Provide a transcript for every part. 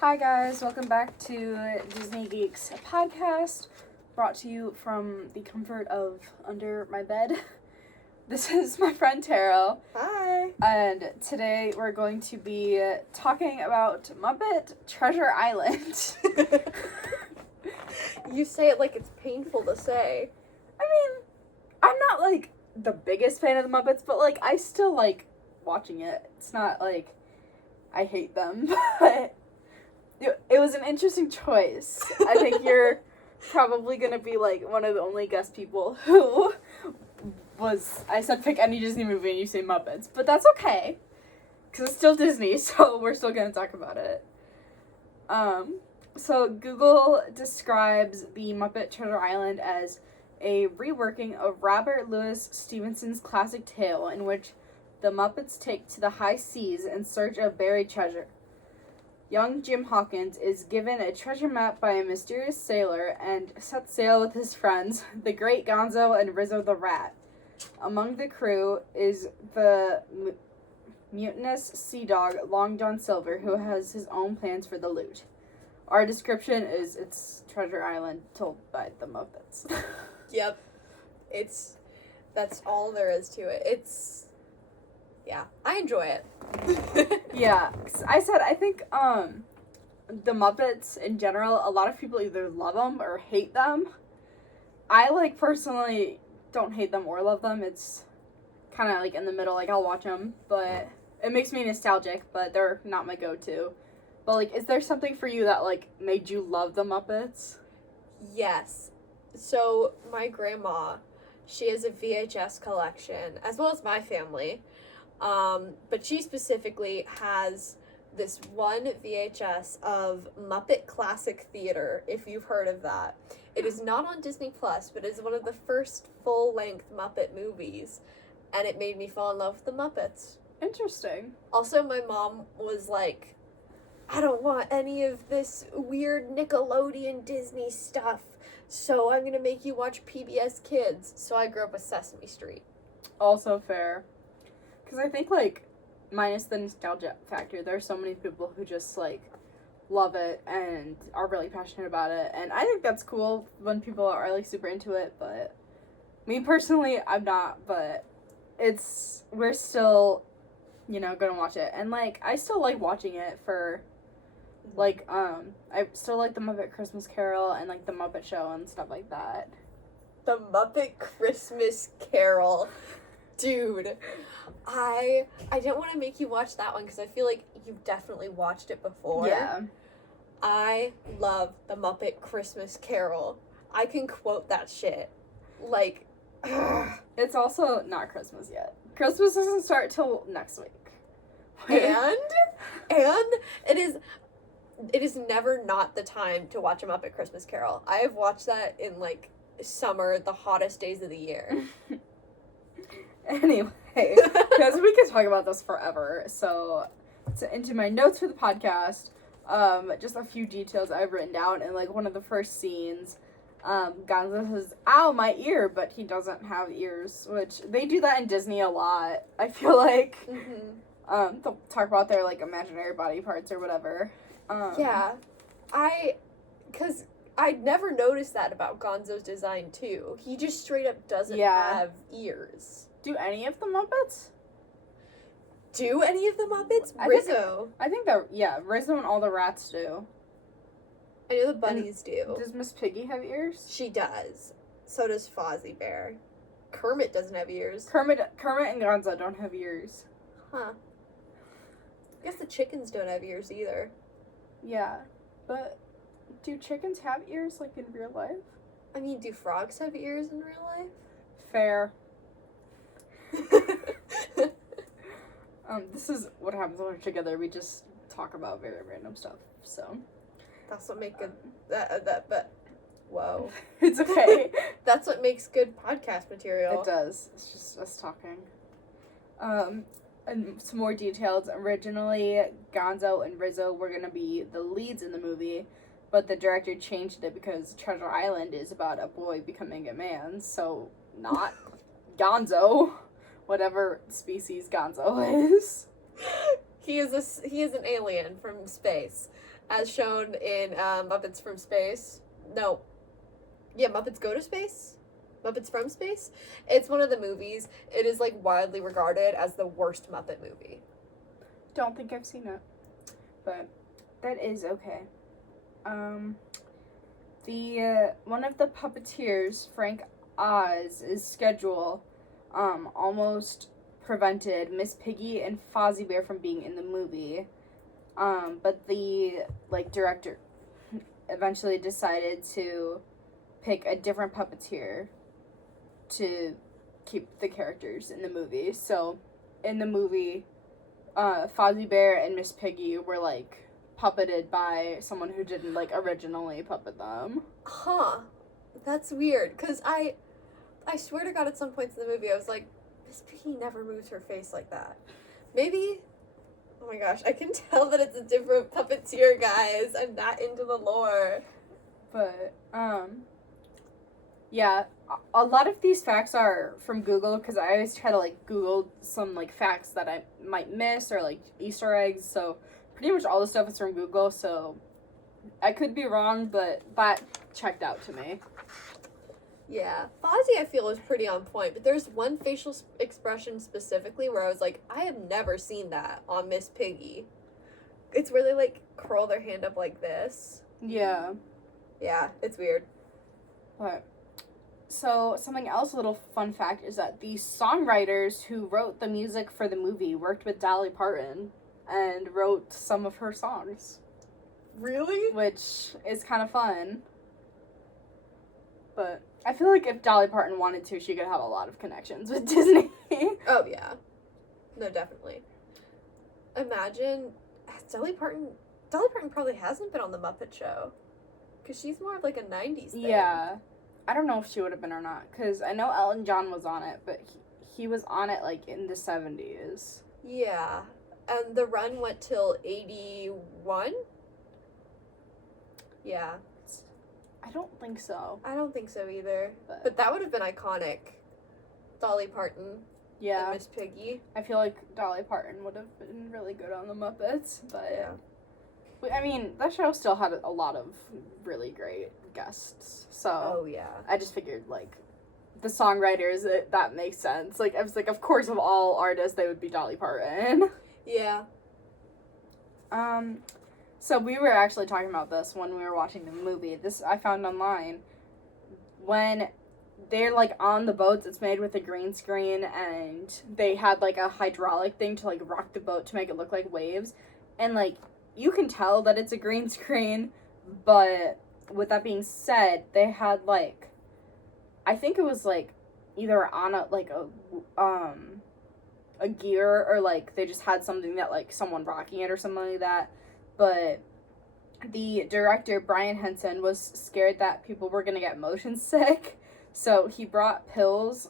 Hi guys, welcome back to Disney Geeks podcast, brought to you from the comfort of under my bed. This is my friend Taro. Hi. And today we're going to be talking about Muppet Treasure Island. You say it like it's painful to say. I mean, I'm not like the biggest fan of the Muppets, but like I still like watching it. It's not like I hate them, but it was an interesting choice. I think you're probably going to be like one of the only guest people who I said pick any Disney movie and you say Muppets, but that's okay. Because it's still Disney, so we're still going to talk about it. So Google describes the Muppet Treasure Island as a reworking of Robert Louis Stevenson's classic tale in which the Muppets take to the high seas in search of buried treasure. Young Jim Hawkins is given a treasure map by a mysterious sailor and sets sail with his friends, the Great Gonzo and Rizzo the Rat. Among the crew is the mutinous sea dog Long John Silver, who has his own plans for the loot. Our description is it's Treasure Island told by the Muppets. Yep. That's all there is to it. Yeah, I enjoy it. Yeah, I think the Muppets in general, a lot of people either love them or hate them. I personally don't hate them or love them. It's kind of in the middle. I'll watch them, but it makes me nostalgic, but they're not my go-to. But is there something for you that made you love the Muppets? Yes. So my grandma, she has a VHS collection, as well as my family. But she specifically has this one VHS of Muppet Classic Theater, if you've heard of that. It is not on Disney Plus, but it is one of the first full-length Muppet movies, and it made me fall in love with the Muppets. Interesting. Also, my mom was like, I don't want any of this weird Nickelodeon Disney stuff, so I'm gonna make you watch PBS Kids. So I grew up with Sesame Street. Also fair. Because I think, minus the nostalgia factor, there are so many people who just, love it and are really passionate about it. And I think that's cool when people are, super into it. But me personally, I'm not. But we're still, going to watch it. And, I still like watching it for, I still like the Muppet Christmas Carol and, the Muppet Show and stuff like that. The Muppet Christmas Carol. Dude, I didn't want to make you watch that one because I feel like you've definitely watched it before. Yeah. I love the Muppet Christmas Carol. I can quote that shit. It's also not Christmas yet. Christmas doesn't start till next week. and it is never not the time to watch a Muppet Christmas Carol. I have watched that in summer, the hottest days of the year. Anyway, because we could talk about this forever, so into my notes for the podcast, just a few details I've written down. In one of the first scenes, Gonzo says, "Ow, my ear," but he doesn't have ears, which they do that in Disney a lot. I feel like they'll talk about their imaginary body parts or whatever. Yeah, because I'd never noticed that about Gonzo's design too. He just straight up doesn't have ears. Do any of the Muppets? Do any of the Muppets? Rizzo. I think Rizzo and all the rats do. I know the bunnies do. Does Miss Piggy have ears? She does. So does Fozzie Bear. Kermit doesn't have ears. Kermit and Gonzo don't have ears. Huh. I guess the chickens don't have ears either. Yeah, but do chickens have ears in real life? I mean, do frogs have ears in real life? Fair. This is what happens when we're together. We just talk about very random stuff. So that's what makes good. But whoa, it's okay. That's what makes good podcast material. It does. It's just us talking. And some more details. Originally, Gonzo and Rizzo were gonna be the leads in the movie, but the director changed it because Treasure Island is about a boy becoming a man. So not Gonzo. Whatever species Gonzo is. he is an alien from space, as shown in Muppets from Space. No, yeah, Muppets Go to Space. Muppets from Space. It's one of the movies. It is like widely regarded as the worst Muppet movie. Don't think I've seen it, but that is okay. The one of the puppeteers, Frank Oz's schedule, almost prevented Miss Piggy and Fozzie Bear from being in the movie. But the director eventually decided to pick a different puppeteer to keep the characters in the movie. So in the movie, Fozzie Bear and Miss Piggy were puppeted by someone who didn't originally puppet them. Huh. That's weird, because I swear to God at some points in the movie I was like, Miss Piggy never moves her face like that. Maybe, oh my gosh, I can tell that it's a different puppeteer, guys. I'm that into the lore. But, yeah, a lot of these facts are from Google, because I always try to Google some facts that I might miss or Easter eggs, so pretty much all the stuff is from Google, so I could be wrong, but that checked out to me. Yeah, Fozzie I feel is pretty on point, but there's one facial expression specifically where I was like, I have never seen that on Miss Piggy. It's where they curl their hand up like this. Yeah. Yeah, it's weird. But, so something else, a little fun fact, is that the songwriters who wrote the music for the movie worked with Dolly Parton and wrote some of her songs. Really? Which is kind of fun. But I feel like if Dolly Parton wanted to, she could have a lot of connections with Disney. Oh, yeah. No, definitely. Imagine, Dolly Parton probably hasn't been on the Muppet Show. Because she's more of a 90s thing. Yeah. I don't know if she would have been or not. Because I know Elton John was on it, but he was on it in the 70s. Yeah. And the run went till 81? Yeah. I don't think so. I don't think so either. But that would have been iconic. Dolly Parton. Yeah. And Miss Piggy. I feel like Dolly Parton would have been really good on the Muppets, but yeah. I mean, that show still had a lot of really great guests. So oh yeah. I just figured the songwriters, that makes sense. I was of course of all artists they would be Dolly Parton. Yeah. So we were actually talking about this when we were watching the movie. This I found online. When they're on the boats, it's made with a green screen, and they had a hydraulic thing to rock the boat to make it look like waves, and you can tell that it's a green screen, but with that being said, they had I think it was either on a gear, or they just had something that someone rocking it or something like that. But the director, Brian Henson, was scared that people were going to get motion sick. So he brought pills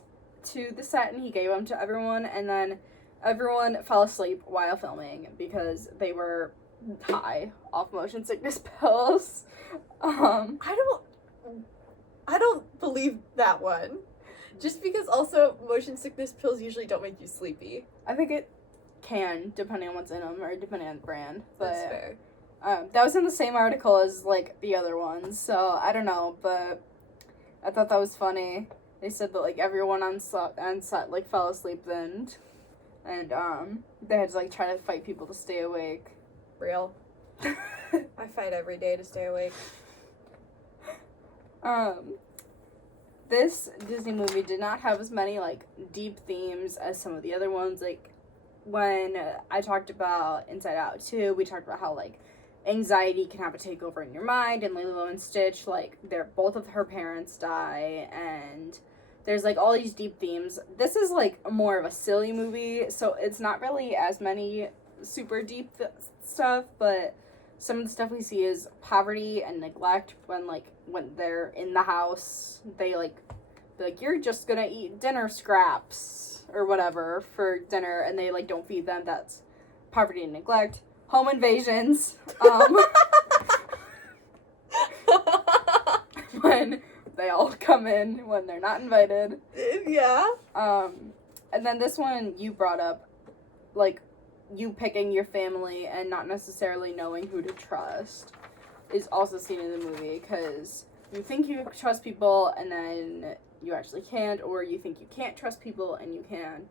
to the set and he gave them to everyone. And then everyone fell asleep while filming because they were high off motion sickness pills. I don't believe that one. Just because also motion sickness pills usually don't make you sleepy. I think it can, depending on what's in them or depending on the brand. But, that's fair. That was in the same article as the other ones, so I don't know, but I thought that was funny. They said that everyone on set fell asleep then, and they had to try to fight people to stay awake. Real. I fight every day to stay awake. This Disney movie did not have as many deep themes as some of the other ones. When I talked about Inside Out 2, we talked about how anxiety can have a takeover in your mind, and Lilo and Stitch, both of her parents die, and there's all these deep themes. This is more of a silly movie, so it's not really as many super deep stuff, but some of the stuff we see is poverty and neglect when they're in the house. They be you're just gonna eat dinner scraps or whatever for dinner, and they don't feed them. That's poverty and neglect. Home invasions. When they all come in when they're not invited. Yeah. And then this one you brought up, you picking your family and not necessarily knowing who to trust is also seen in the movie, because you think you trust people and then you actually can't, or you think you can't trust people and you can,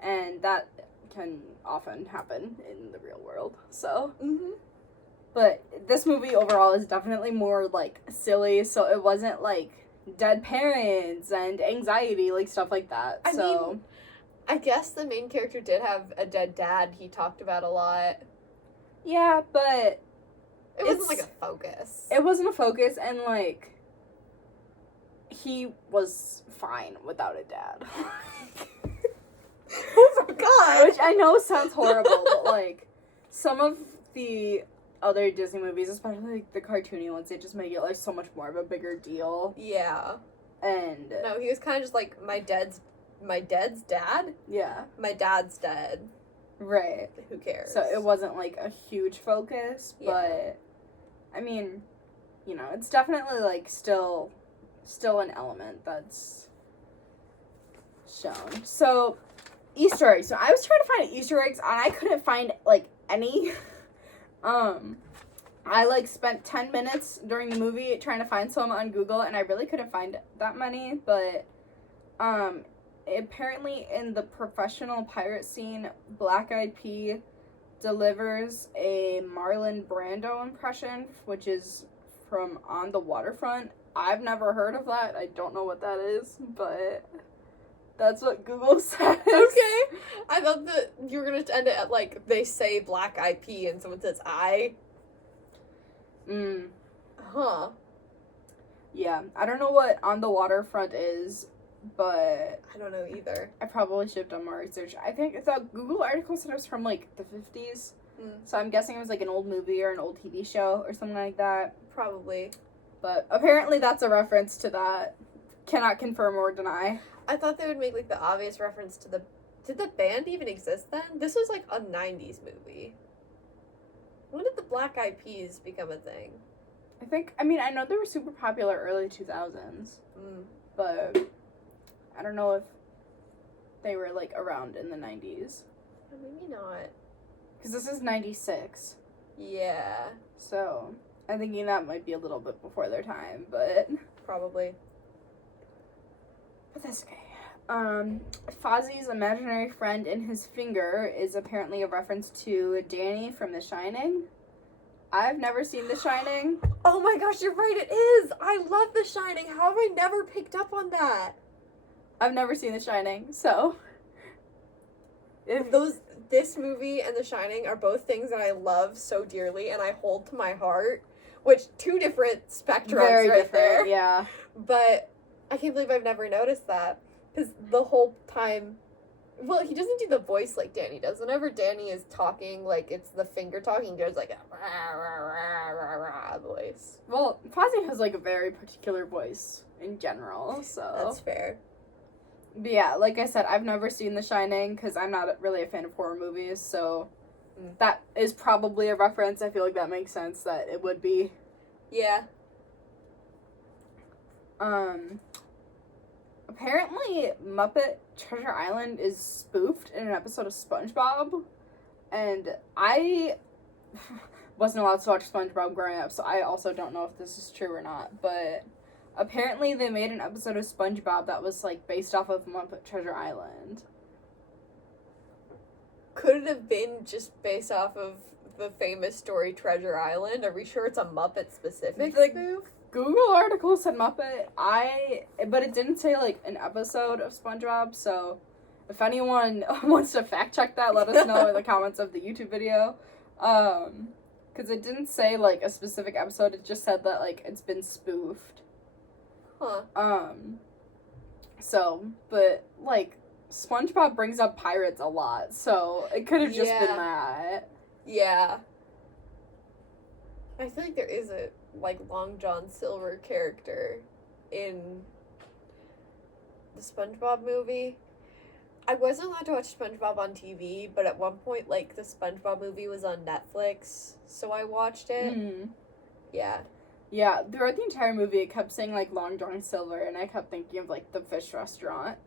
and that can often happen in the real world. So, but this movie overall is definitely more like silly, so it wasn't like dead parents and anxiety, like stuff like that. I mean, I guess the main character did have a dead dad he talked about a lot. Yeah, but it wasn't like a focus. It wasn't a focus, and like he was fine without a dad. Oh my god! Which I know sounds horrible, but like some of the other Disney movies, especially like the cartoony ones, they just make it like so much more of a bigger deal. Yeah. And no, he was kind of just like my dad's dad. Yeah. My dad's dead. Right. Who cares? So it wasn't like a huge focus, but I mean, you know, it's definitely like still an element that's shown. So Easter eggs. So I was trying to find Easter eggs and I couldn't find like any. I like spent 10 minutes during the movie trying to find some on Google, and I really couldn't find that many, but apparently in the professional pirate scene, Black Eyed Pea delivers a Marlon Brando impression, which is from On the Waterfront. I've never heard of that. I don't know what that is, but that's what Google says. Okay. I thought that you were going to end it at, like, they say Black Eyed Pea and someone says I. Huh. Yeah. I don't know what On the Waterfront is, but I don't know either. I probably should have done more research. I think the Google article said it was from, like, the 50s. So I'm guessing it was, like, an old movie or an old TV show or something like that. Probably. But apparently that's a reference to that. Cannot confirm or deny. I thought they would make, like, the obvious reference to the... Did the band even exist then? This was, like, a 90s movie. When did the Black Eyed Peas become a thing? I know they were super popular early 2000s. But I don't know if they were, like, around in the 90s. Maybe not. Because this is 96. Yeah. So I'm thinking that might be a little bit before their time, but... Probably. But that's okay. Fozzie's imaginary friend in his finger is apparently a reference to Danny from The Shining. I've never seen The Shining. Oh my gosh, you're right, it is! I love The Shining. How have I never picked up on that? I've never seen The Shining, so... This movie and The Shining are both things that I love so dearly and I hold to my heart. Which, two different spectrums Very right different, there. yeah. But I can't believe I've never noticed that. Because the whole time... Well, he doesn't do the voice like Danny does. Whenever Danny is talking, like, it's the finger talking, there's like a rah, rah, rah, rah, rah voice. Well, Fozzie has, like, a very particular voice in general, so... That's fair. But yeah, like I said, I've never seen The Shining, because I'm not really a fan of horror movies, so... That is probably a reference. I feel like that makes sense that it would be. Yeah. Apparently, Muppet Treasure Island is spoofed in an episode of SpongeBob, and I wasn't allowed to watch SpongeBob growing up, so I also don't know if this is true or not, but apparently they made an episode of SpongeBob that was, like, based off of Muppet Treasure Island. Could it have been just based off of the famous story Treasure Island? Are we sure it's a Muppet-specific spoof? Google article said Muppet. But it didn't say, like, an episode of SpongeBob, so if anyone wants to fact check that, let us know in the comments of the YouTube video. Because it didn't say, like, a specific episode, it just said that, like, it's been spoofed. Huh. So, but, like, SpongeBob brings up pirates a lot, so it could have just been that. Yeah. I feel like there is a, like, Long John Silver character in the SpongeBob movie. I wasn't allowed to watch SpongeBob on TV, but at one point, like, the SpongeBob movie was on Netflix, so I watched it. Yeah. Yeah, throughout the entire movie, it kept saying, like, Long John Silver, and I kept thinking of, like, the fish restaurant.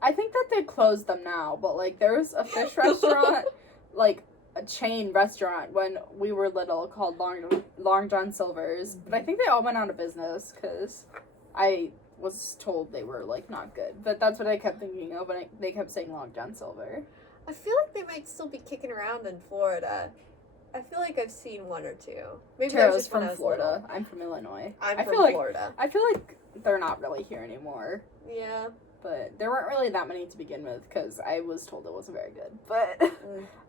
I think that they closed them now, but, like, there was a fish restaurant like a chain restaurant when we were little called Long John Silver's, but I think they all went out of business because I was told they were like not good. But that's what I kept thinking of when they kept saying Long John Silver. I feel like they might still be kicking around in Florida. I feel like I've seen one or two. Maybe Taro's just from Florida. I'm from Illinois. I'm from Florida. I feel like they're not really here anymore. Yeah. But there weren't really that many to begin with because I was told it wasn't very good. But,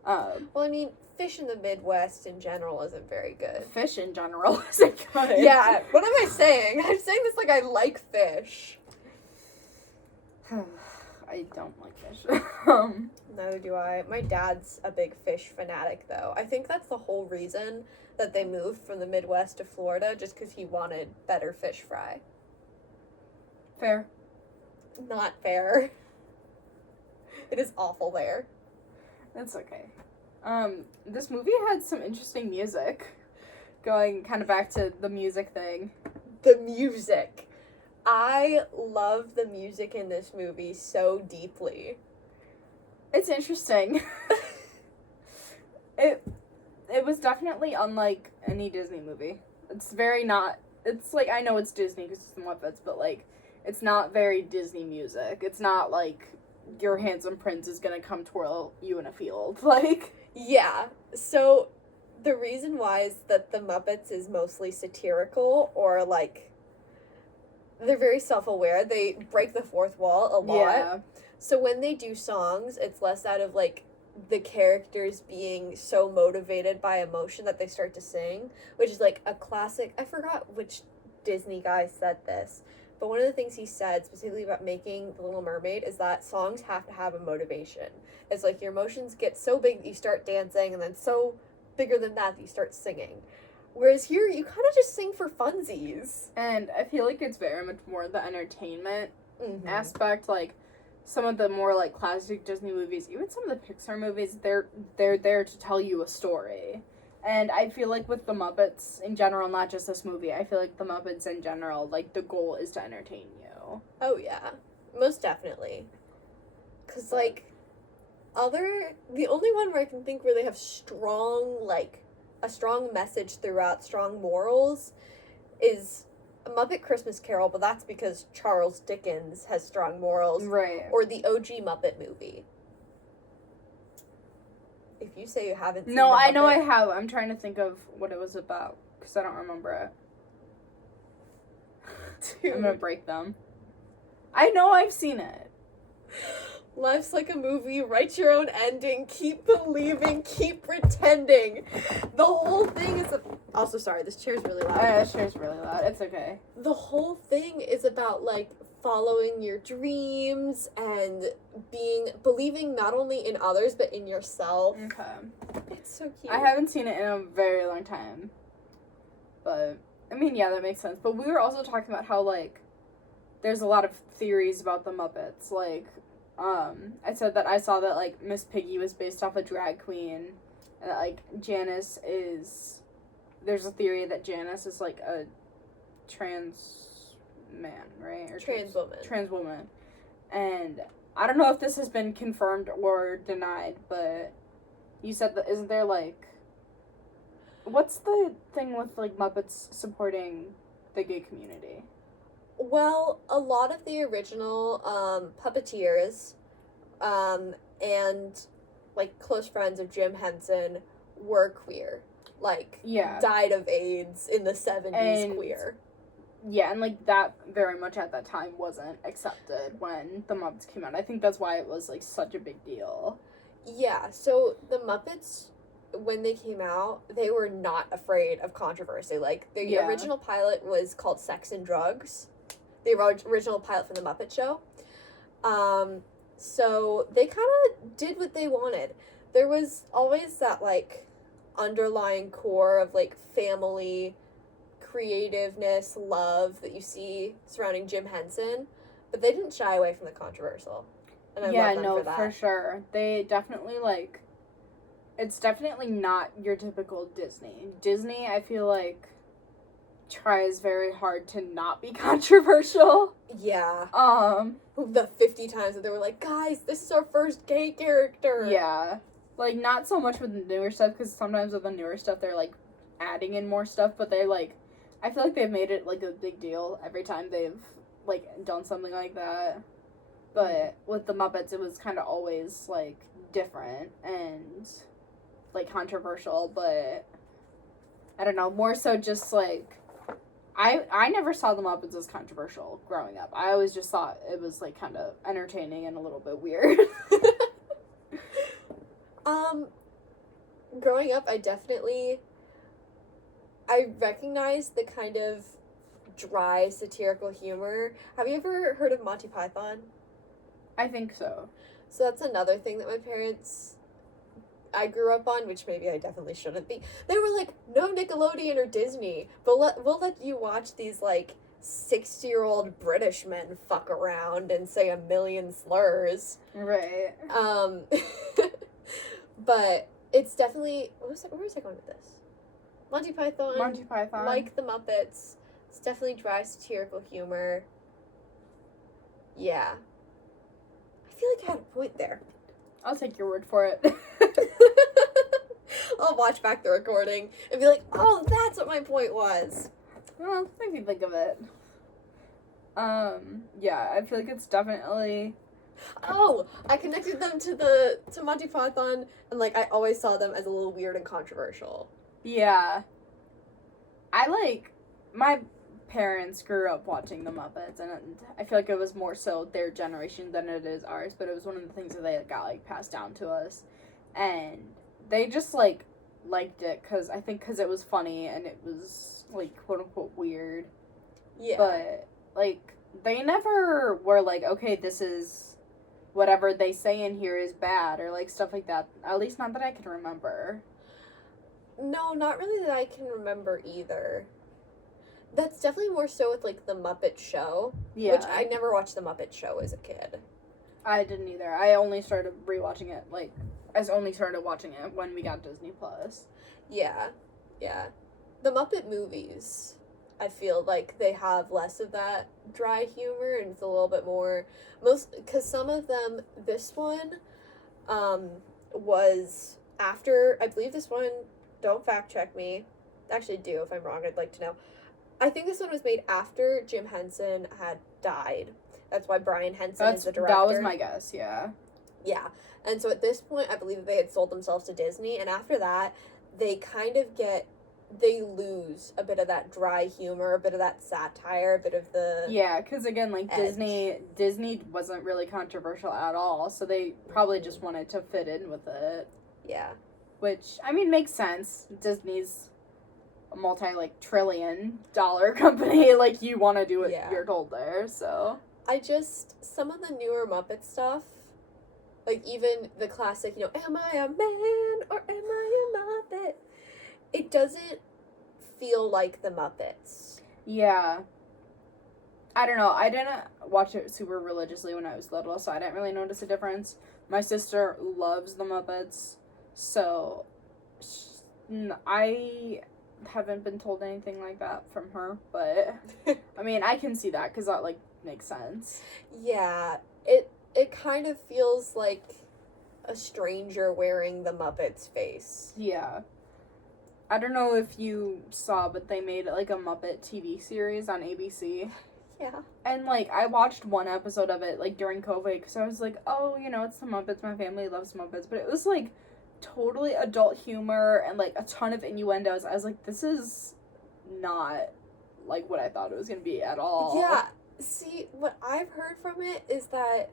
well, I mean, fish in the Midwest in general isn't very good. Fish in general isn't good. Yeah, what am I saying? I'm saying this like I like fish. I don't like fish. Neither do I. My dad's a big fish fanatic, though. I think that's the whole reason that they moved from the Midwest to Florida, just because he wanted better fish fry. Fair. Not fair. It is awful there. That's okay. This movie had some interesting music. Going kind of back to the music thing. The music. I love the music in this movie so deeply. It's interesting. It was definitely unlike any Disney movie. It's very not... It's like, I know it's Disney because it's the Muppets, but like, it's not very Disney music. It's not like your handsome prince is gonna come twirl you in a field. Like... Yeah. So, the reason why is that the Muppets is mostly satirical or like... They're very self-aware. They break the fourth wall a lot. Yeah. So when they do songs, it's less out of, like, the characters being so motivated by emotion that they start to sing, which is, like, a classic... I forgot which Disney guy said this, but one of the things he said specifically about making The Little Mermaid is that songs have to have a motivation. It's like your emotions get so big that you start dancing, and then so bigger than that you start singing. Whereas here, you kind of just sing for funsies. And I feel like it's very much more the entertainment aspect. Like, some of the more, like, classic Disney movies, even some of the Pixar movies, they're there to tell you a story. And I feel like with the Muppets in general, not just this movie, I feel like the Muppets in general, like, the goal is to entertain you. Oh, yeah. Most definitely. Because, like, the only one where I can think where they have strong, like, a strong message throughout, strong morals, is A Muppet Christmas Carol, but that's because Charles Dickens has strong morals. Right. Or the OG Muppet movie. If you say you haven't seen No, I know I Muppet... have. I'm trying to think of what it was about, because I don't remember it. Dude. I'm gonna break them. I know I've seen it. Life's like a movie, write your own ending, keep believing, keep pretending. The whole thing is... Also, sorry, this chair's really loud. Yeah, this chair's really loud. It's okay. The whole thing is about, like, following your dreams and believing not only in others, but in yourself. Okay. It's so cute. I haven't seen it in a very long time. But, I mean, yeah, that makes sense. But we were also talking about how, like, there's a lot of theories about the Muppets. Like, I said that I saw that, like, Miss Piggy was based off a drag queen. And that, like, Janice is... There's a theory that Janice is, like, a trans man, right? Or trans woman. Trans woman. And I don't know if this has been confirmed or denied, but you said that, isn't there, like... What's the thing with, like, Muppets supporting the gay community? Well, a lot of the original puppeteers and, like, close friends of Jim Henson were queer. Like, yeah. Died of AIDS in the 70s and, queer. Yeah, and, like, that very much at that time wasn't accepted when the Muppets came out. I think that's why it was, like, such a big deal. Yeah, so the Muppets, when they came out, they were not afraid of controversy. Like, the original pilot was called Sex and Drugs. The original pilot for the Muppet Show. So they kind of did what they wanted. There was always that, like, underlying core of, like, family, creativeness, love that you see surrounding Jim Henson, but they didn't shy away from the controversial. And I love them for that. For sure. They definitely, like, it's definitely not your typical Disney. Disney, I feel like, tries very hard to not be controversial. Yeah. The 50 times that they were like, guys, this is our first gay character. Yeah. Like, not so much with the newer stuff, because sometimes with the newer stuff, they're, like, adding in more stuff, but they, like, I feel like they've made it, like, a big deal every time they've, like, done something like that. But with the Muppets, it was kind of always, like, different and, like, controversial, but I don't know, more so just, like, I never saw the Muppets as controversial growing up. I always just thought it was, like, kind of entertaining and a little bit weird. Growing up, I recognized the kind of dry satirical humor. Have you ever heard of Monty Python? I think so. So that's another thing that I grew up on, which maybe I definitely shouldn't be. They were like, no Nickelodeon or Disney, but we'll let you watch these, like, 60-year-old British men fuck around and say a million slurs. Right. But it's definitely, where was I going with this? Monty Python. Like the Muppets. It's definitely dry satirical humor. Yeah. I feel like I had a point there. I'll take your word for it. I'll watch back the recording and be like, oh, that's what my point was. Well, I can think of it. Yeah, I feel like it's definitely... Oh, I connected them to Monty Python, and, like, I always saw them as a little weird and controversial. Yeah. My parents grew up watching the Muppets, and I feel like it was more so their generation than it is ours, but it was one of the things that they got, like, passed down to us. And they just, like, liked it, because it was funny, and it was, like, quote-unquote weird. Yeah. But, like, they never were like, okay, this is... whatever they say in here is bad, or, like, stuff like that. At least not that I can remember. No, not really that I can remember either. That's definitely more so with, like, the Muppet Show. Yeah. Which I never watched the Muppet Show as a kid. I didn't either. I only started rewatching it, like, when we got Disney Plus. Yeah. Yeah. The Muppet movies, I feel like they have less of that dry humor, and it's a little bit more... because some of them, this one, was after... I believe this one... Don't fact check me. Actually, do, if I'm wrong, I'd like to know. I think this one was made after Jim Henson had died. That's why Brian Henson is the director. That was my guess, yeah. Yeah. And so at this point, I believe that they had sold themselves to Disney, and after that, they kind of they lose a bit of that dry humor, a bit of that satire, a bit of the... Yeah, because again, like, edge. Disney wasn't really controversial at all, so they probably just wanted to fit in with it. Yeah. Which, I mean, makes sense. Disney's a multi-trillion-dollar company. Like, you want to do what you're told there, so... some of the newer Muppet stuff, like, even the classic, am I a man or am I a Muppet? It doesn't feel like the Muppets. Yeah. I don't know. I didn't watch it super religiously when I was little, so I didn't really notice a difference. My sister loves the Muppets, so I haven't been told anything like that from her, but I mean, I can see that because that, like, makes sense. Yeah. It kind of feels like a stranger wearing the Muppets face. Yeah. I don't know if you saw, but they made, like, a Muppet TV series on ABC. Yeah. And, like, I watched one episode of it, like, during COVID, because I was like, oh, it's the Muppets, my family loves Muppets, but it was, like, totally adult humor and, like, a ton of innuendos. I was like, this is not, like, what I thought it was going to be at all. Yeah. See, what I've heard from it is that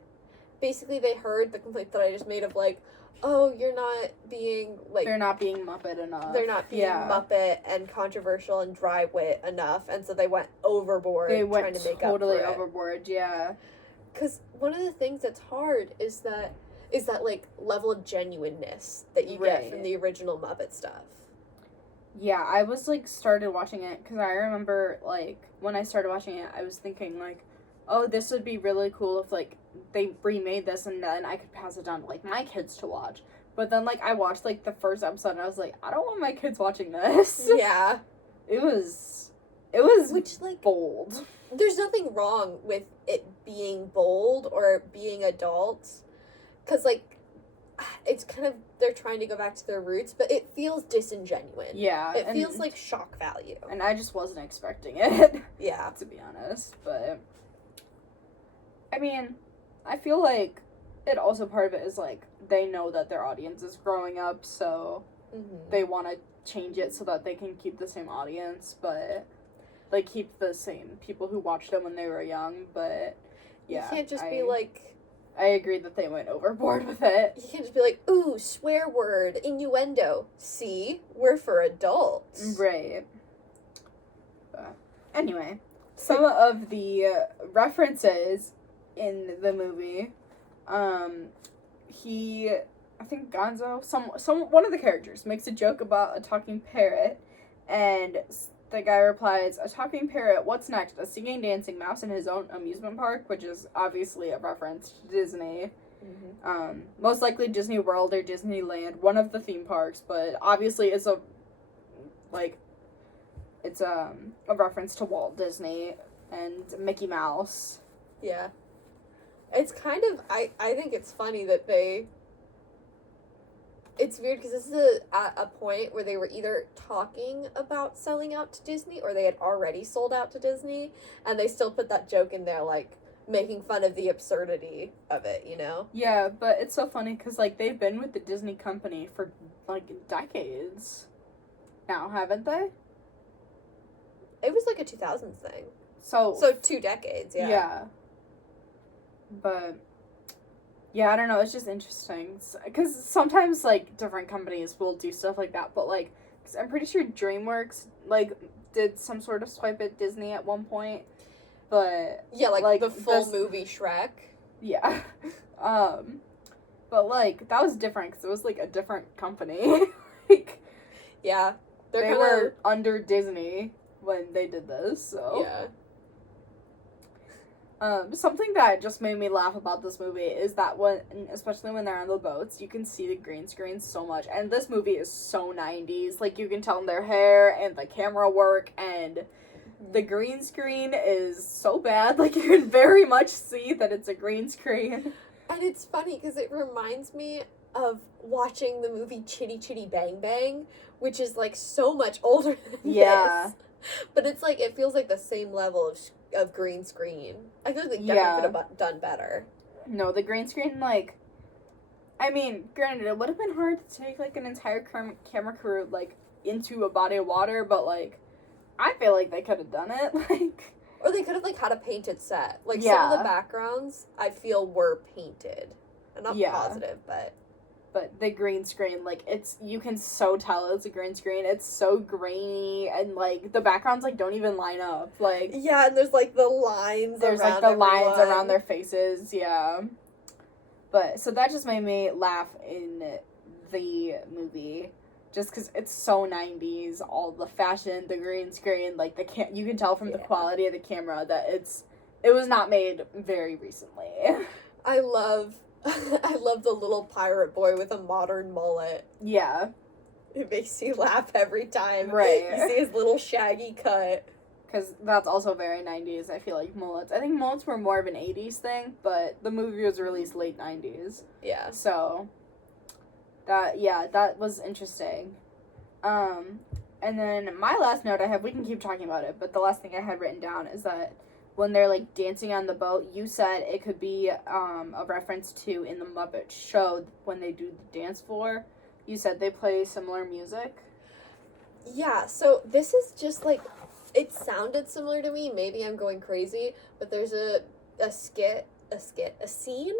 basically they heard the complaint that I just made of, like, oh, you're not being, like... They're not being Muppet enough. They're not being Muppet and controversial and dry wit enough, and so they went overboard trying to make up for it. Totally overboard, yeah. Because one of the things that's hard is that, like, level of genuineness that you get from the original Muppet stuff. Yeah, I was, like, started watching it, because I remember, like, when I started watching it, I was thinking, like, oh, this would be really cool if, like, they remade this and then I could pass it down to, like, my kids to watch. But then, like, I watched, like, the first episode and I was like, I don't want my kids watching this. Yeah. It was which, like, bold. There's nothing wrong with it being bold or being adult. Because, like, it's kind of, they're trying to go back to their roots, but it feels disingenuous. Yeah. It feels like shock value. And I just wasn't expecting it. Yeah. To be honest. But, I mean, I feel like it also, part of it is, like, they know that their audience is growing up, so they want to change it so that they can keep the same audience, but, like, keep the same people who watched them when they were young, but, yeah. You can't just be like... I agree that they went overboard with it. You can't just be like, ooh, swear word, innuendo. See? We're for adults. Right. But anyway, some of the references in the movie, I think Gonzo, one of the characters makes a joke about a talking parrot, and the guy replies, "A talking parrot, what's next? A singing, dancing mouse in his own amusement park?" Which is obviously a reference to Disney. Most likely Disney World or Disneyland, one of the theme parks, but obviously it's a reference to Walt Disney and Mickey Mouse. Yeah. It's kind of, I think it's funny that it's weird because this is a point where they were either talking about selling out to Disney or they had already sold out to Disney, and they still put that joke in there, like, making fun of the absurdity of it, you know? Yeah, but it's so funny because, like, they've been with the Disney company for, like, decades now, haven't they? It was, like, a 2000s thing. So 2 decades, yeah. Yeah. But, yeah, I don't know, it's just interesting. Because sometimes, like, different companies will do stuff like that, but, like, cause I'm pretty sure DreamWorks, like, did some sort of swipe at Disney at one point, but... Yeah, like the full movie Shrek. Yeah. But, like, that was different, because it was, like, a different company. Like... Yeah. They were under Disney when they did this, so... Yeah. Something that just made me laugh about this movie is that especially when they're on the boats, you can see the green screen so much. And this movie is so 90s. Like, you can tell in their hair and the camera work, and the green screen is so bad. Like, you can very much see that it's a green screen. And it's funny because it reminds me of watching the movie Chitty Chitty Bang Bang, which is, like, so much older than this. But it's, like, it feels like the same level of green screen. I feel like they definitely could have done better. No, the green screen, like, I mean, granted, it would have been hard to take, like, an entire camera crew, like, into a body of water, but, like, I feel like they could have done it, like... Or they could have, like, had a painted set. Like, some of the backgrounds, I feel, were painted. I'm not positive, but... But the green screen, like, you can so tell it's a green screen. It's so grainy, and, like, the backgrounds, like, don't even line up. Like... Yeah, and there's, like, the lines lines around their faces, yeah. But, so that just made me laugh in the movie. Just because it's so 90s, all the fashion, the green screen, like, you can tell from the quality of the camera that it was not made very recently. I love the little pirate boy with a modern mullet. Yeah. It makes you laugh every time. Right. You see his little shaggy cut. Because that's also very 90s, I feel like, mullets. I think mullets were more of an 80s thing, but the movie was released late 90s. Yeah. So, that was interesting. And then my last note we can keep talking about it, but the last thing I had written down is that when they're, like, dancing on the boat, you said it could be a reference to in the Muppet Show when they do the dance floor. You said they play similar music. Yeah, so this is just, like, it sounded similar to me. Maybe I'm going crazy, but there's a scene.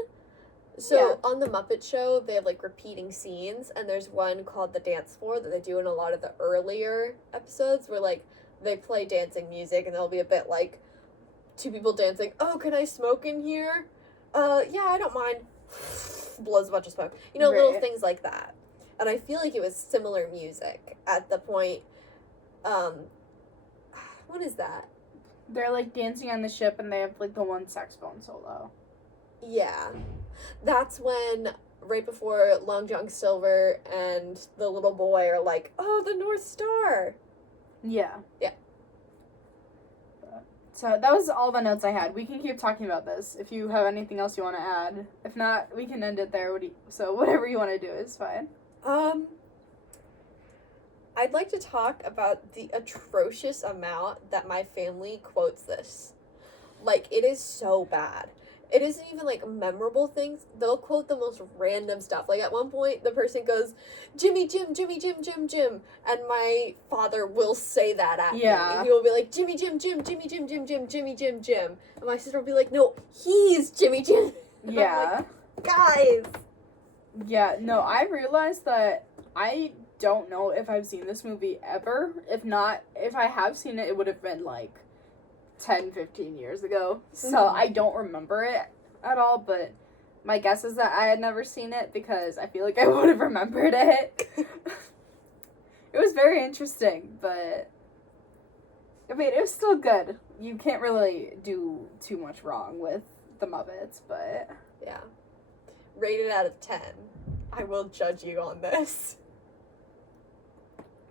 So on the Muppet Show, they have, like, repeating scenes, and there's one called the dance floor that they do in a lot of the earlier episodes where, like, they play dancing music, and there'll be a bit, like, 2 people dancing. Oh, can I smoke in here? Yeah, I don't mind. Blows a bunch of smoke. You know, little things like that. And I feel like it was similar music at the point, what is that? They're, like, dancing on the ship, and they have, like, the one saxophone solo. Yeah. That's when, right before Long John Silver and the little boy are like, oh, the North Star. Yeah. Yeah. So that was all the notes I had. We can keep talking about this if you have anything else you want to add. If not, we can end it there. So whatever you want to do is fine. I'd like to talk about the atrocious amount that my family quotes this. Like, it is so bad. It isn't even, like, memorable things. They'll quote the most random stuff. Like, at one point, the person goes, Jimmy Jim, Jimmy Jim, Jim Jim. And my father will say that at me. He will be like, Jimmy Jim, Jim, Jimmy Jim, Jim Jim, Jimmy Jim, Jim. And my sister will be like, no, he's Jimmy Jim. And Yeah. I'm like, guys. Yeah, no, I realized that I don't know if I've seen this movie ever. If not, if I have seen it, it would have been, like, 10, 15 years ago. So I don't remember it at all, but my guess is that I had never seen it because I feel like I would have remembered it. It was very interesting, but I mean, it was still good. You can't really do too much wrong with the Muppets, but yeah. Rated out of 10. I will judge you on this.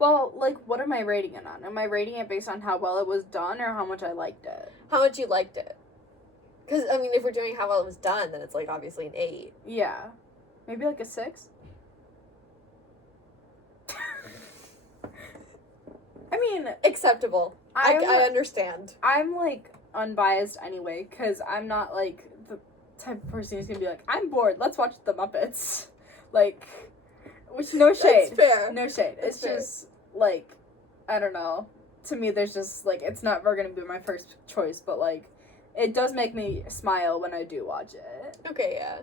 well, like, what am I rating it on? Am I rating it based on how well it was done or how much I liked it? How much you liked it? Because, I mean, if we're doing how well it was done, then it's, like, obviously an 8. Yeah. Maybe like a 6? I mean, Acceptable. I understand. I'm, like, unbiased anyway, because I'm not, like, the type of person who's gonna be like, I'm bored, let's watch the Muppets. Like, which, no shade. That's fair. No shade. That's It's fair. just, like, I don't know. To me, there's just, like, it's not ever gonna be my first choice, but, like, it does make me smile when I do watch it. Okay, yeah.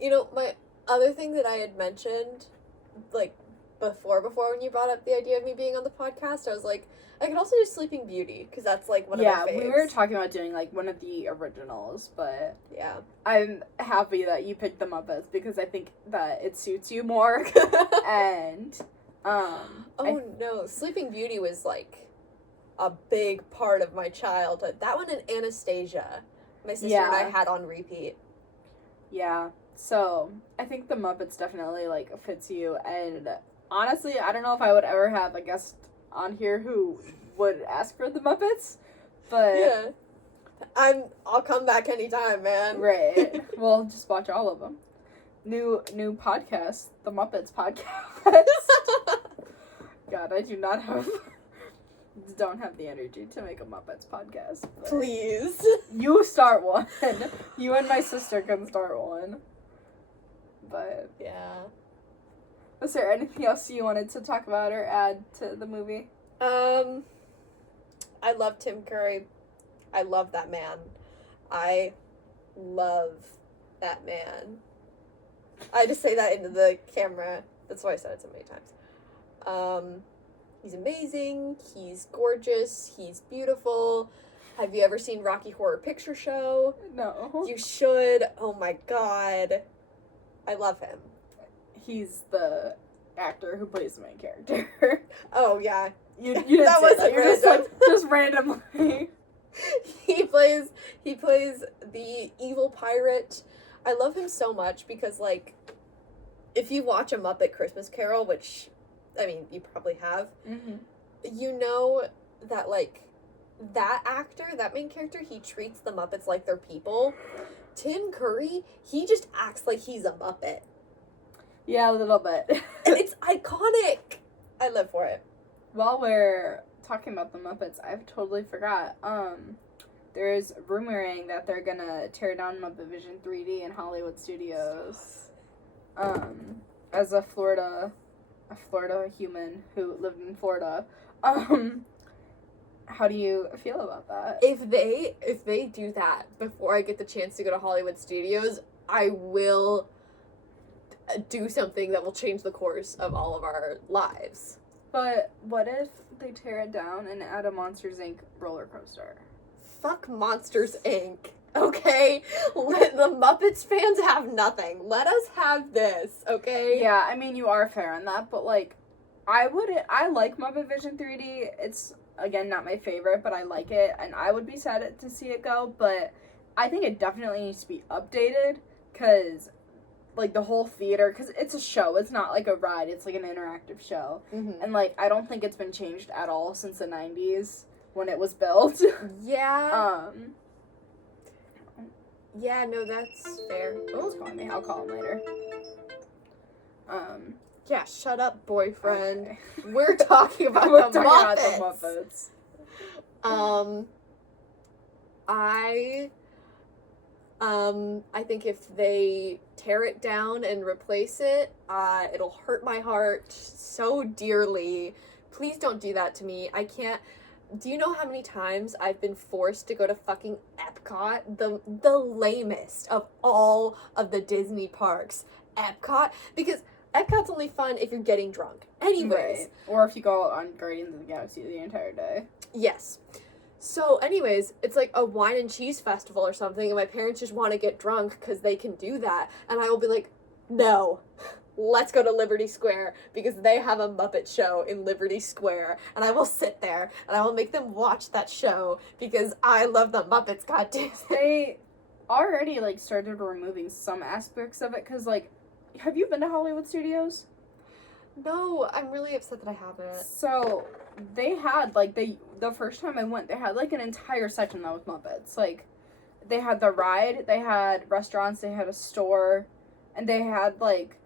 You know, my other thing that I had mentioned, like, before when you brought up the idea of me being on the podcast, I was like, I could also do Sleeping Beauty, because that's, like, one of my faves. Yeah, we were talking about doing, like, one of the originals, but Yeah. I'm happy that you picked the Muppets, because I think that it suits you more, and, no, Sleeping Beauty was, like, a big part of my childhood. That one and Anastasia, my sister and I had on repeat. Yeah, so, I think the Muppets definitely, like, fits you, and honestly, I don't know if I would ever have a guest on here who would ask for the Muppets, but... Yeah. I'll come back anytime, man. Right. Well, just watch all of them. New podcast, the Muppets podcast. God, I don't have the energy to make a Muppets podcast. Please. You start one. You and my sister can start one. But yeah. Was there anything else you wanted to talk about or add to the movie? I love Tim Curry. I love that man. I love that man. I just say that into the camera. That's why I said it so many times. He's amazing. He's gorgeous. He's beautiful. Have you ever seen Rocky Horror Picture Show? No. You should. Oh my god. I love him. He's the actor who plays the main character. Oh yeah. You didn't that say wasn't that. You're random. just randomly. He plays the evil pirate. I love him so much because, like, if you watch A Muppet Christmas Carol, which, I mean, you probably have, you know that, like, that actor, that main character, he treats the Muppets like they're people. Tim Curry, he just acts like he's a Muppet. Yeah, a little bit. And it's iconic. I live for it. While we're talking about the Muppets, I've totally forgot. There's rumoring that they're gonna tear down Muppet Vision 3D in Hollywood studios. As a Florida human who lived in Florida. How do you feel about that? If they do that before I get the chance to go to Hollywood studios, I will do something that will change the course of all of our lives. But what if they tear it down and add a Monsters, Inc. roller coaster? Fuck Monsters, Inc. Okay? Let the Muppets fans have nothing. Let us have this, okay? Yeah, I mean, you are fair on that, but, like, I like Muppet Vision 3D. It's, again, not my favorite, but I like it, and I would be sad to see it go, but I think it definitely needs to be updated, because, like, the whole theater, because it's a show, it's not, like, a ride, it's, like, an interactive show, and, like, I don't think it's been changed at all since the 90s, when it was built. Yeah. Yeah, no, that's fair. Will's calling me. I'll call him later. Yeah, shut up, boyfriend. Okay. We're talking about We're the talking Muppets. about the Muppets. I think if they tear it down and replace it, it'll hurt my heart so dearly. Please don't do that to me. I can't. Do you know how many times I've been forced to go to fucking Epcot? The lamest of all of the Disney parks. Epcot? Because Epcot's only fun if you're getting drunk. Anyways. Right. Or if you go on Guardians of the Galaxy the entire day. Yes. So, anyways, it's like a wine and cheese festival or something, and my parents just want to get drunk because they can do that. And I will be like, no, let's go to Liberty Square because they have a Muppet show in Liberty Square. And I will sit there and I will make them watch that show because I love the Muppets, goddamn. They already, like, started removing some aspects of it because, like, have you been to Hollywood Studios? No, I'm really upset that I haven't. So, they had, like, the first time I went, they had, like, an entire section that was Muppets. Like, they had the ride, they had restaurants, they had a store, and they had, like,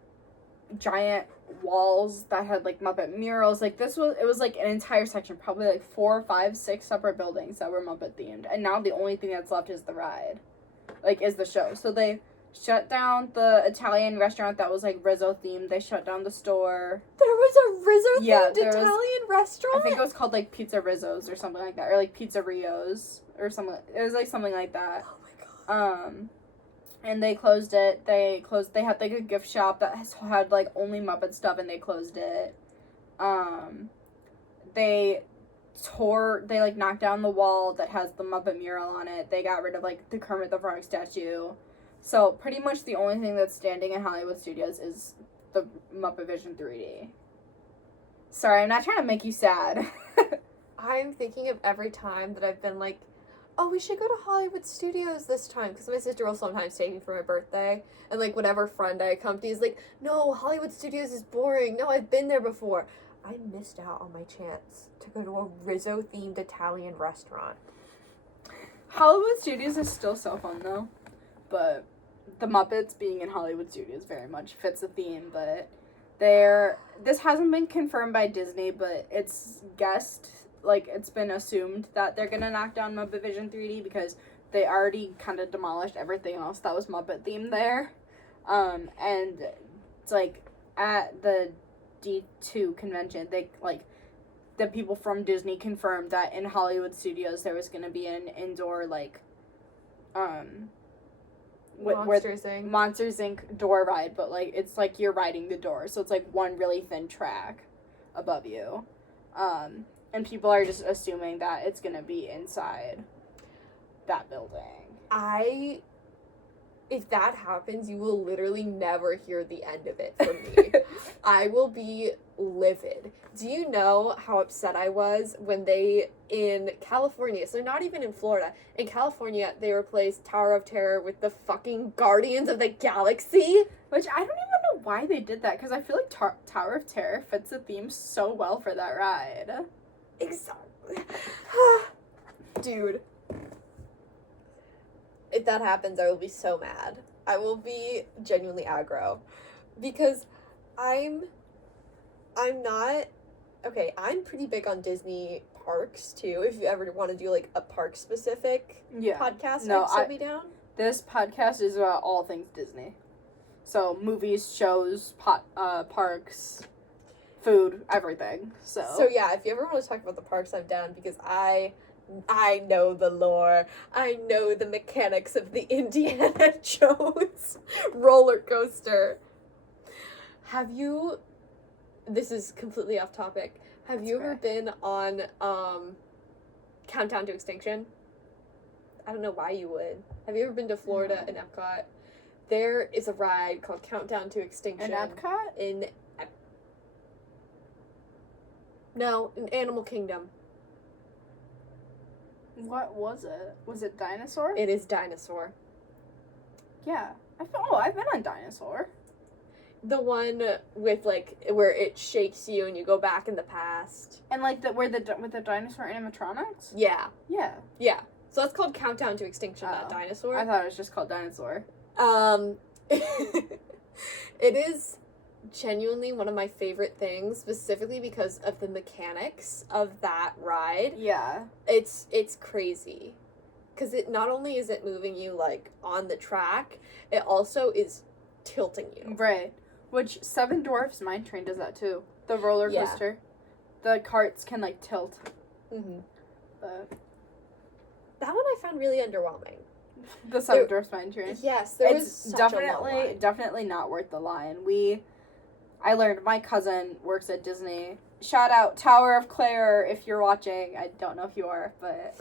giant walls that had, like, Muppet murals. Like, it was, like, an entire section, probably, like, 4, 5, 6 separate buildings that were Muppet-themed. And now the only thing that's left is the ride. Like, is the show. So, they shut down the Italian restaurant that was, like, Rizzo-themed. They shut down the store. There was a Rizzo-themed Italian restaurant? I think it was called, like, Pizza Rizzo's or something like that. Or, like, Pizza Rio's or something. It was, like, something like that. Oh, my God. And they closed it. They had, like, a gift shop that had, like, only Muppet stuff, and they closed it. They like, knocked down the wall that has the Muppet mural on it. They got rid of, like, the Kermit the Frog statue. So, pretty much the only thing that's standing in Hollywood Studios is the Muppet Vision 3D. Sorry, I'm not trying to make you sad. I'm thinking of every time that I've been like, oh, we should go to Hollywood Studios this time, because my sister will sometimes take me for my birthday, and, like, whatever friend I accompany is like, no, Hollywood Studios is boring, no, I've been there before. I missed out on my chance to go to a Rizzo-themed Italian restaurant. Hollywood Studios is still so fun, though, but the Muppets being in Hollywood Studios very much fits the theme, but this hasn't been confirmed by Disney, but it's guessed, like, it's been assumed that they're gonna knock down Muppet Vision 3D because they already kind of demolished everything else that was Muppet themed there. And it's like at the D2 convention, they, like, the people from Disney confirmed that in Hollywood Studios there was gonna be an indoor, like, Monsters Inc. door ride, but, like, it's like you're riding the door, so it's like one really thin track above you. And people are just assuming that it's gonna be inside that building. If that happens, you will literally never hear the end of it from me. I will be livid. Do you know how upset I was when they, in California, so not even in Florida, in California, they replaced Tower of Terror with the fucking Guardians of the Galaxy? Which I don't even know why they did that, because I feel like Tower of Terror fits the theme so well for that ride. Exactly. Dude. If that happens, I will be so mad. I will be genuinely aggro. Because I'm not... Okay, I'm pretty big on Disney parks, too. If you ever want to do, like, a park-specific podcast, set me down. This podcast is about all things Disney. So, movies, shows, parks, food, everything. So yeah, if you ever want to talk about the parks, I'm down, because I know the lore. I know the mechanics of the Indiana Jones roller coaster. This is completely off topic. Have you ever been on Countdown to Extinction? I don't know why you would. Have you ever been to Florida in Epcot? There is a ride called Countdown to Extinction. In Epcot? No, in Animal Kingdom. What was it? Was it Dinosaur? It is Dinosaur. Yeah. I've been on Dinosaur. The one with, like, where it shakes you and you go back in the past. And, like, with the dinosaur animatronics? Yeah. Yeah. Yeah. So that's called Countdown to Extinction, Oh. that dinosaur. I thought it was just called Dinosaur. It is genuinely one of my favorite things, specifically because of the mechanics of that ride. Yeah. It's crazy. Because it not only is it moving you, like, on the track, it also is tilting you. Right. Which Seven Dwarfs Mine Train does that too. The roller coaster. Yeah. The carts can, like, tilt. Mm-hmm. But that one I found really underwhelming. The Seven Dwarfs Mine Train. Yes, there was such a long line. Definitely not worth the line. I learned my cousin works at Disney. Shout out Tower of Claire if you're watching. I don't know if you are, but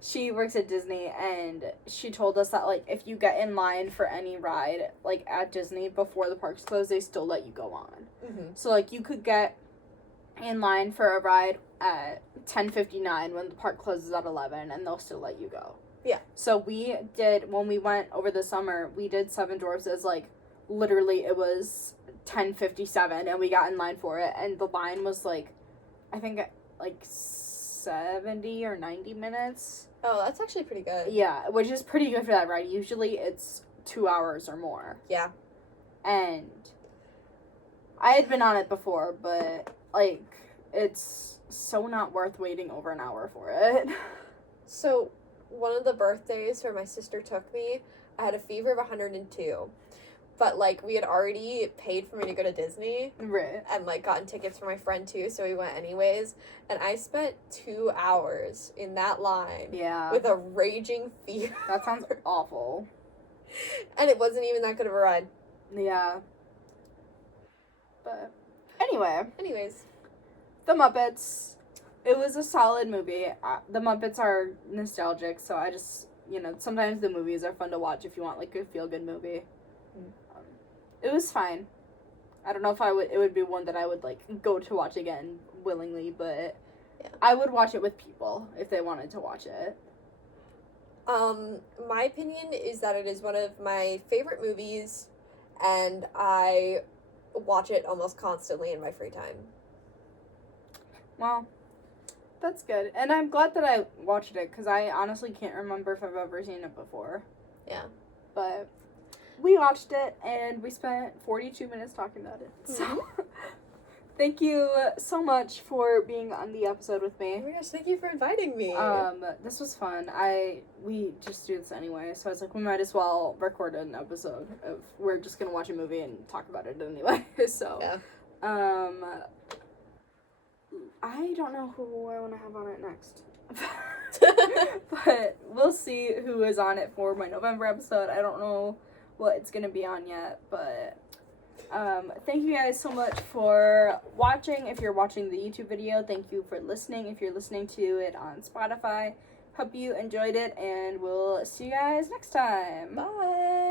she works at Disney, and she told us that, like, if you get in line for any ride, like, at Disney before the parks close, they still let you go on. Mm-hmm. So, like, you could get in line for a ride at 10:59 when the park closes at 11, and they'll still let you go. Yeah. So when we went over the summer, we did Seven Dwarfs as, like, literally it was 10:57, and we got in line for it, and the line was, like, I think, like, 70 or 90 minutes. Oh, that's actually pretty good. Yeah, which is pretty good for that ride. Usually it's 2 hours or more. Yeah. And I had been on it before, but, like, it's so not worth waiting over an hour for it. So, one of the birthdays where my sister took me, I had a fever of 102. But, like, we had already paid for me to go to Disney. Right. And, like, gotten tickets for my friend, too, so we went anyways. And I spent 2 hours in that line. Yeah. With a raging fever. That sounds awful. And it wasn't even that good of a ride. Yeah. But, anyways. The Muppets. It was a solid movie. The Muppets are nostalgic, so I just, sometimes the movies are fun to watch if you want, like, a feel-good movie. It was fine. I don't know if it would be one that I would, like, go to watch again willingly, but yeah. I would watch it with people if they wanted to watch it. My opinion is that it is one of my favorite movies, and I watch it almost constantly in my free time. Well, that's good. And I'm glad that I watched it, because I honestly can't remember if I've ever seen it before. Yeah. But we watched it, and we spent 42 minutes talking about it. So, thank you so much for being on the episode with me. Oh my gosh, thank you for inviting me. This was fun. We just do this anyway, so I was like, we might as well record an episode of, we're just gonna watch a movie and talk about it anyway. So, yeah. I don't know who I want to have on it next. But we'll see who is on it for my November episode. I don't know what it's gonna be on yet, but thank you guys so much for watching. If you're watching the YouTube video, thank you for listening. If you're listening to it on Spotify, hope you enjoyed it, and we'll see you guys next time. Bye.